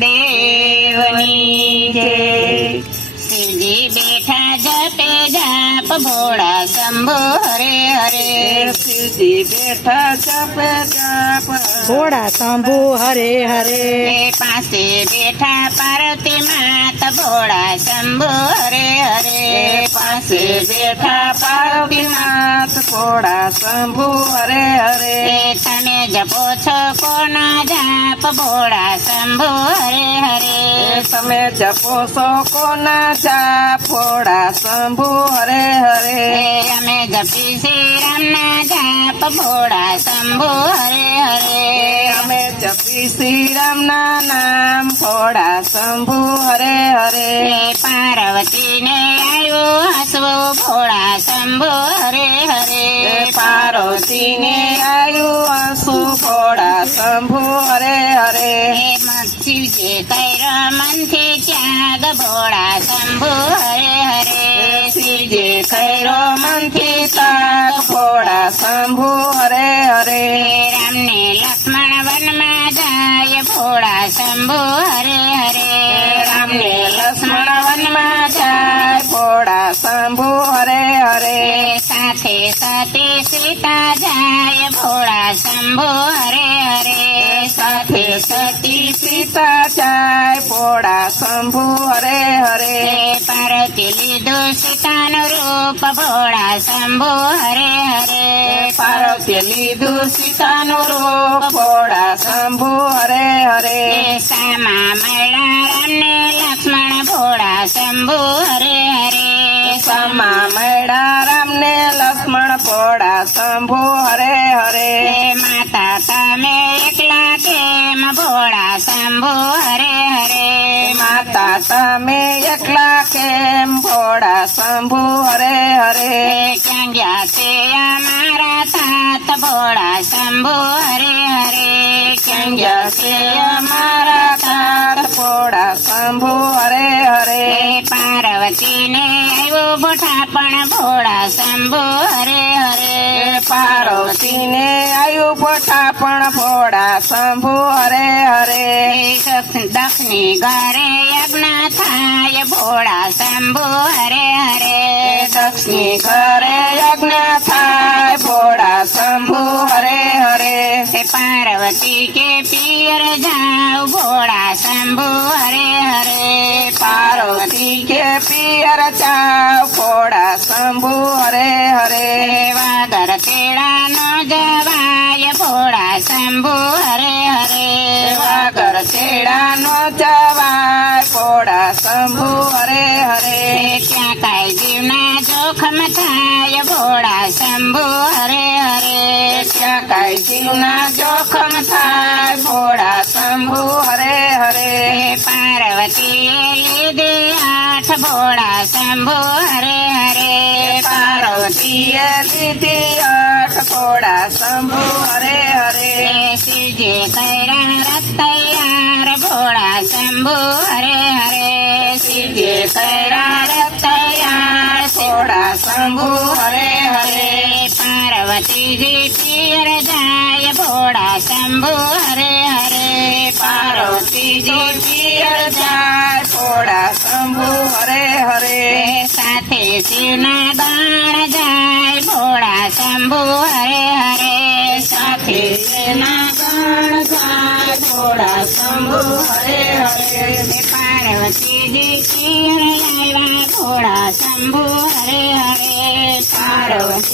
They. सिजी बेठा झपे झाप भोडा शम्भो हरे हरे सिजी जप जप भोडा शम्भो हरे हरे पासे बेठा पार्वती मात माथ भोराभो हरे हरे पासे बेठा पारती माम्भो हरे हरे तने जपो को जा भोडा शम्भो हरे हरे त जप सो कोना चाप घोडा शम्भो अरे हरे हमे जपी श्री रम न जाप भोडा शम्भो हरे हरे हमे जपी श्री रम नाम भोडा शम्भो हरे हरे पार्वती ने आयो हँस भोडा शम्भो हरे हरे पार्वती ने शम्भो हरे हरे शिवजे तैर मान्छे च्याद भोडा शम्भु हरे हरे शिजे मान्छे मन्त्र भोडा शम्भु हरे हरे अरे हरे साथे साथे सीता जाय भोडा शम्भु हरे अरे साथे सती सीता जाय भोडा शम्भु अरे हरे पर्वत लि रूप भोला शम्भु हरे अरे पर्वतली दुषितूप भोडा हरे अरे अरे स्यामला लक्ष्मण भोडा शम्भु हरे राम ने लक्ष्मण पोड़ा शंभु हरे हरे माता तमे एकला के मोड़ा शंभु हरे हरे माता तमे एकला के मोड़ा शंभु हरे हरे संज्ञा से हमारा सात बोड़ा शंभु आगास। हरे आगास हरे संज्ञा से हमारा सात घोडा शम्भो हरे हरे पार्वती ने आयु भठापन भोडा शम्भो हरे हरे पार्वती ने आयु भठापन भोडा शम्भो हरे हरे दक्षिण गरे यज्ञ थाय भोडा शम्भ हरे हरे दक्षिणि गरे यज्ञ थाय भोडा शम्भो हरे हरे पार्वती के पिर जाऊ भोडा शम्भ হরে হরে পার্বতী কে পিয়র চাও পোড়া শম্ভু হরে হরে বাদর কেড়া নজবায় পোড়া শম্ভু হরে হরে বাদর কেড়া নজবায় পোড়া শম্ভু হরে হরে ক্যা কাই জীবনা जोखमताय बोड़ा शंभू हरे हरे क्या कैसी ना जोखमताय बोड़ा शंभू हरे हरे पार्वती दे आठ बोड़ा शंभू हरे हरे पार्वती दे आठ बोड़ा शंभू हरे हरे सीजे तैरा रत्तैयार बोड़ा शंभू हरे हरे सीजे तैरा शम्भु हरे हरे पार्वती जी पियर जा भोडा शम्भ हरे हरे पार्वती जी जियर जा था शम्भ हरे हरे साथी सु नद जाय भोडा शम्भ हरे हरे साथी सु शम्भ हरे हरे पार्वती जी हरे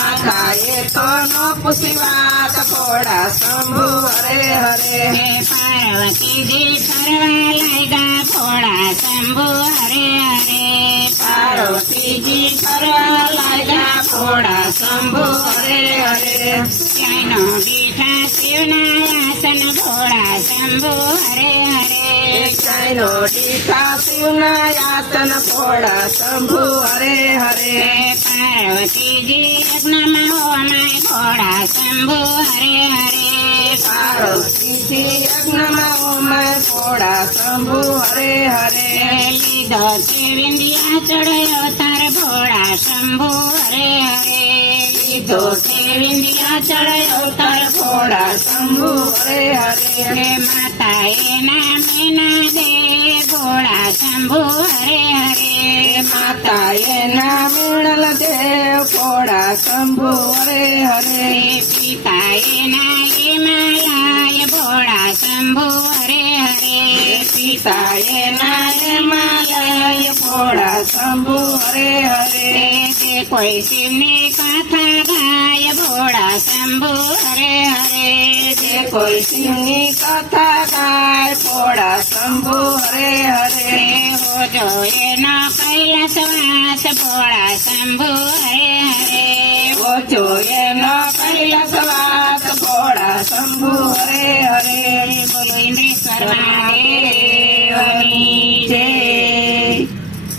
खाए तसिवाद थोडा शम्भ अरे हरे पार्वती जी फर पोडा थोडा शम्भ हरे हरे पर्वती जी भा शम्भ अरे हरेक सानो गीत सिना शम्भ हरे हरे चोटी सातुना तन पोडा शम्भ हरे हरे पर्वतीजी अग्नमा हो मोडा शम्भ हरे हरे पार्वती जी अग्नमा हु हरे हरे लिधि घोड़ा शंभु हरे हरे दो बिंदिया चढायो तर घोड़ा शंभु हरे हरे माता नामा दे घोड़ा शंभु हरे हरे माता नामल दे घोड़ा शंभु हरे हरे पिता नाय माया भोड़ा शंभु हरे हरे पिता नाय हरे कोई सिमी कथा गाय भोडा शम्भोरे हरे जे खोइसिनी कथा गाय हरे हो जो ए नैलावास भा शम्भोरे हरे हो जो ए नैलावास भा हरे